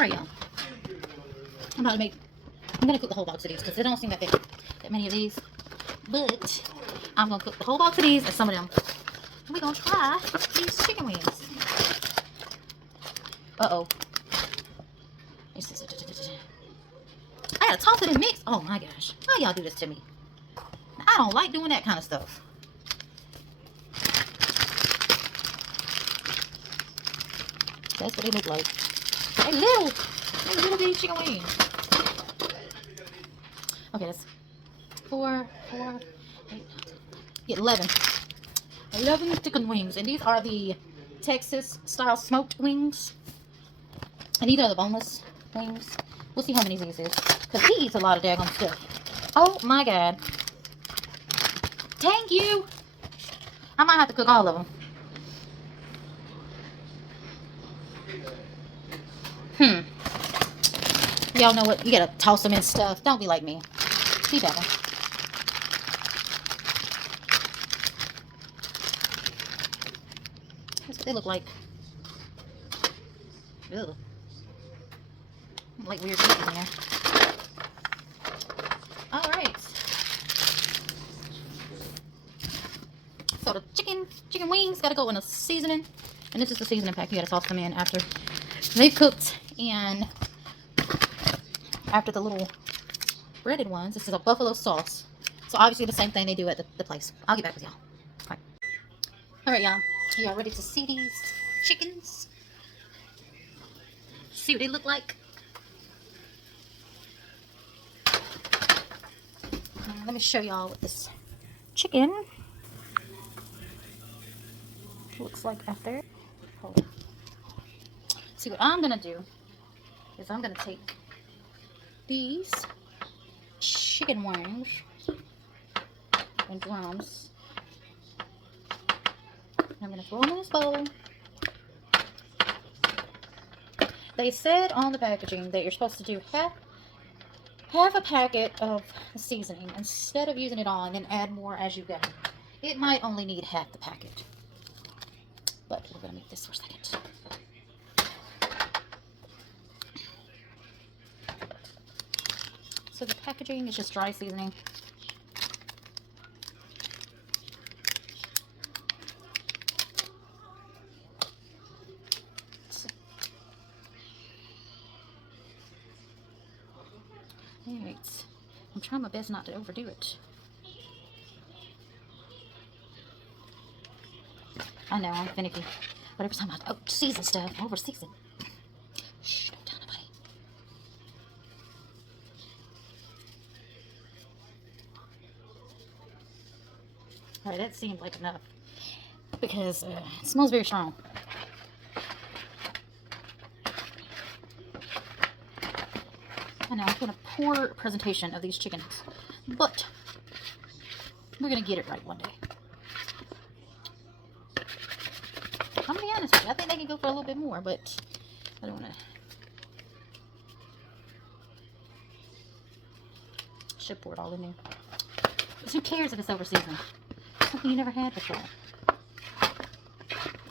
Alright, y'all. I'm gonna cook the whole box of these because they don't seem that many of these. But I'm gonna cook the whole box of these and some of them. And we're gonna try these chicken wings. Uh-oh. I gotta toss it and mix. Oh my gosh. How y'all do this to me? I don't like doing that kind of stuff. That's what they look like. They're little bitty chicken wings. Okay, that's 4, 8, 11. 11 chicken wings. And these are the Texas style smoked wings. And these are the boneless wings. We'll see how many these is. Because he eats a lot of daggone stuff. Oh my god. Thank you. I might have to cook all of them. Y'all know what? You gotta toss them in stuff. Don't be like me. Be better. That's what they look like. Ugh. Like weird pieces in there. Alright. So the chicken wings gotta go in a seasoning. And this is the seasoning pack. You gotta toss them in after they've cooked. And after the little breaded ones, this is a buffalo sauce. So obviously the same thing they do at the place. I'll get back with y'all. Alright, y'all. Are y'all ready to see these chickens? See what they look like? Let me show y'all what this chicken looks like after. Hold on. See, what I'm gonna do is I'm gonna take these chicken wings and drums. I'm gonna throw them in this bowl. They said on the packaging that you're supposed to do half a packet of seasoning instead of using it all and then add more as you go. It might only need half the packet. But we're gonna make this for a second. So the packaging is just dry seasoning. Alright. I'm trying my best not to overdo it. I know, I'm finicky. But every time I season stuff, I over season. Shh, don't tell nobody. Alright, that seemed like enough. Because it smells very strong. I know, I'm doing a poor presentation of these chickens. But we're going to get it right one day. I'm going to be honest with you. I think they can go for a little bit more, but I don't want to. Should pour it all in there. But who cares if it's over seasoned? Something you never had before.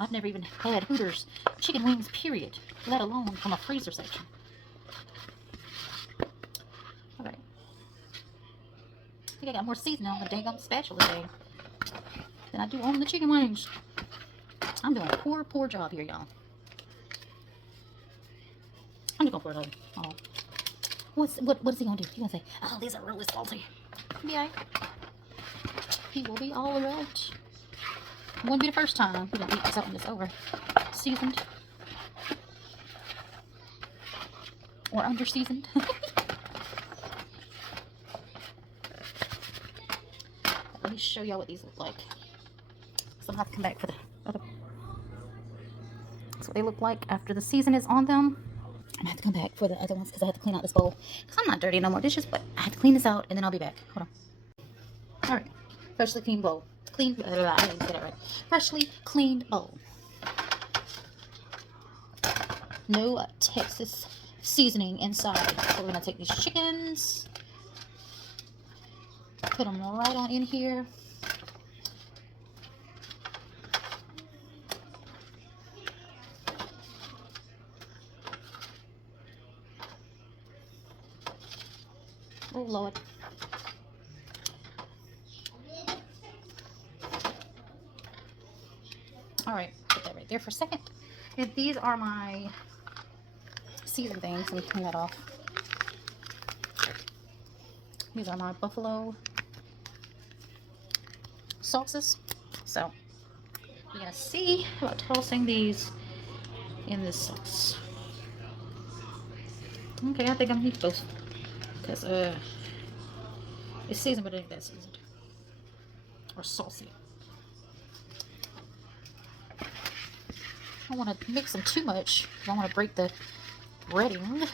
I've never even had Hooters chicken wings, period. Let alone from a freezer section. Alright. I think I got more seasoning on the dang spatula today than I do on the chicken wings. I'm doing a poor job here, y'all. I'm just gonna pour it over. Oh. What is he gonna do? He's gonna say, oh, these are really salty. He'll be alright. He will be alright. Won't be the first time we're gonna eat something that's over seasoned or under seasoned. Let me show y'all what these look like. So I'll have to come back for the other. That's what they look like after the season is on them. I'm gonna have to come back for the other ones because I have to clean out this bowl. Because I'm not dirty no more dishes, but I have to clean this out and then I'll be back. Hold on. Alright. Freshly cleaned bowl. I didn't get it right. Freshly cleaned bowl. No Texas seasoning inside. So we're gonna take these chickens, put them right on in here. Oh, Lord. All right, put that right there for a second. And these are my season things. Let me clean that off. These are my buffalo sauces. So we're gonna see about tossing these in this sauce. Okay, I think I'm gonna use both because it's seasoned, but it ain't that seasoned or saucy. I don't want to mix them too much. I don't want to break the breading.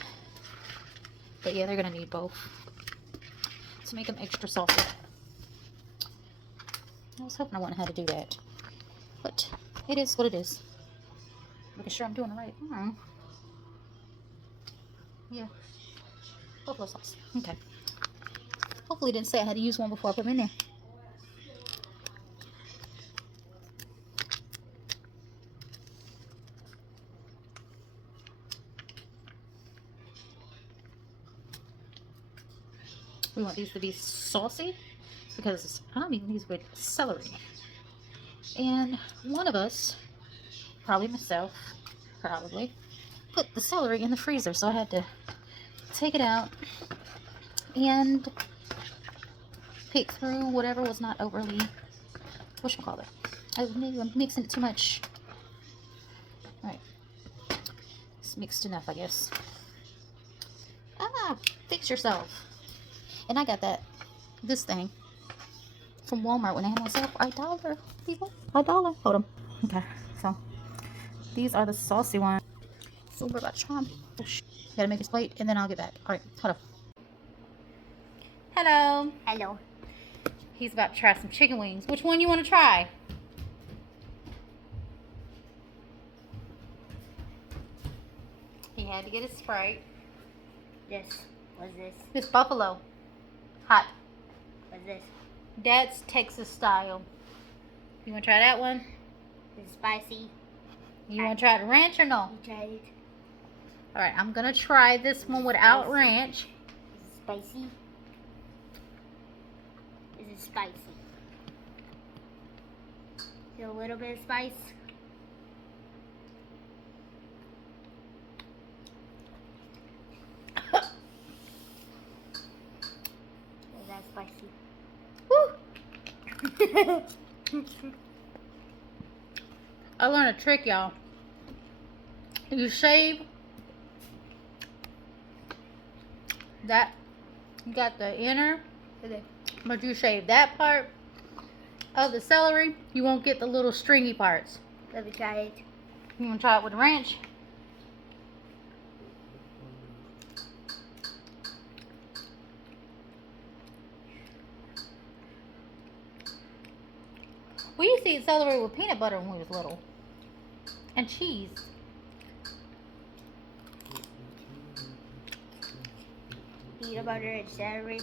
But yeah, they're gonna need both to make them extra saucy. I was hoping I wouldn't have to do that, but it is what it is. Making sure I'm doing it right. Yeah, buffalo sauce. Okay. Hopefully, it didn't say I had to use one before I put them in there. We want these to be saucy because I'm eating these with celery. And one of us, probably myself, put the celery in the freezer. So I had to take it out and pick through whatever was not overly, whatchamacallit. I'm mixing it too much. Alright. It's mixed enough, I guess. Fix yourself. And I got this thing from Walmart when I had myself $1, people. $1. Hold on. Okay, so these are the saucy ones. So we're about to try them. Gotta make this plate and then I'll get back. Alright, hold on. Hello. Hello. He's about to try some chicken wings. Which one you want to try? He had to get his Sprite. What's this? This buffalo. Hot. What's this? That's Texas style. You want to try that one? It's spicy. You want to try the ranch or no? You tried it? Alright, I'm going to try this one without ranch. Is it spicy? Is it spicy? Feel a little bit of spice? Is that spicy? Woo! I learned a trick, y'all. You shave that, you got the inner, but you shave that part of the celery, you won't get the little stringy parts. Let me try it. You want to try it with the ranch? We used to eat celery with peanut butter when we was little. And cheese. Peanut butter and celery.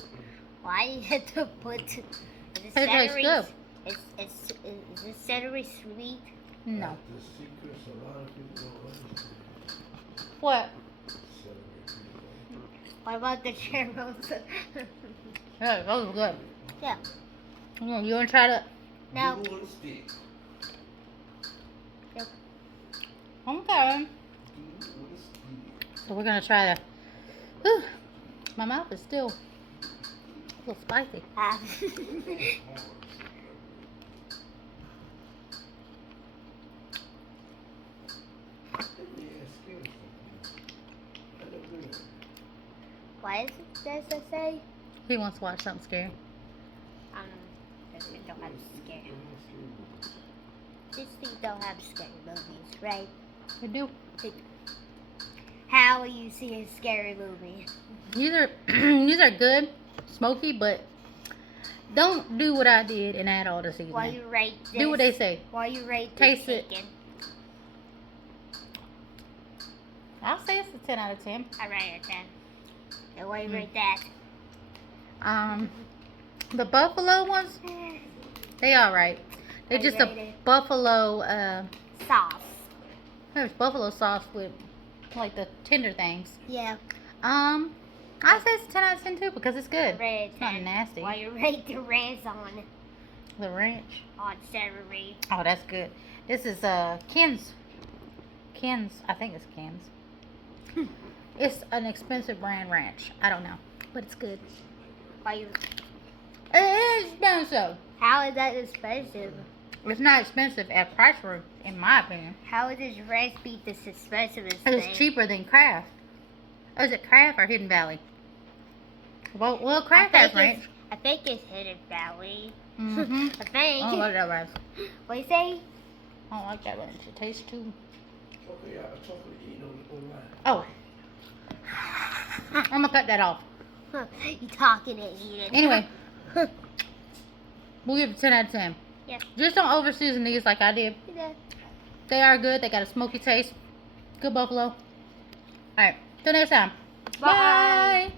Why you had to put the It tastes celery? good. Is the celery sweet? No. The secrets a lot of people don't understand. What? What about the cherries? Yeah, those are good. Yeah. You want to try that? Now, Glue and stick. Okay. Glue and stick. So we're going to try that. Whew. My mouth is still a little spicy. What does it say? He wants to watch something scary. Disney don't have scary. Disney don't have scary movies, right? We do. How will you see a scary movie? These are good, smoky, but don't do what I did and add all the seasoning. While you rate this, Do what they say. While you rate Taste this it. chicken, I'll say it's a 10 out of 10. I rate it 10. And while you rate that, The buffalo ones, they alright. They're I just rate a it. buffalo, sauce. there's buffalo sauce with like the tender things. Yeah. I say it's 10 out of 10 too because it's good. Red It's not nasty. While you rate the ranch on The ranch. celery. Oh, that's good. This is Ken's. Ken's. I think it's Ken's. It's an expensive brand ranch. I don't know, but it's good. Why you? It is expensive. How is that expensive? It's not expensive at Price Room, in my opinion. How is this ranch beef this expensive as It's thing? cheaper than Kraft. Oh, is it Kraft or Hidden Valley? Well, Kraft has ranch. I think it's Hidden Valley. Mm-hmm. I think. I don't like that ranch. What you say? I don't like that ranch. It tastes too. Chocolate eating online. Oh. I'm gonna cut that off. You talking and eating. Anyway, we'll give it 10 out of 10. Yeah. Just don't over season these like I did. Yeah. They are good. They got a smoky taste. Good buffalo. Alright. Till next time. Bye. Bye.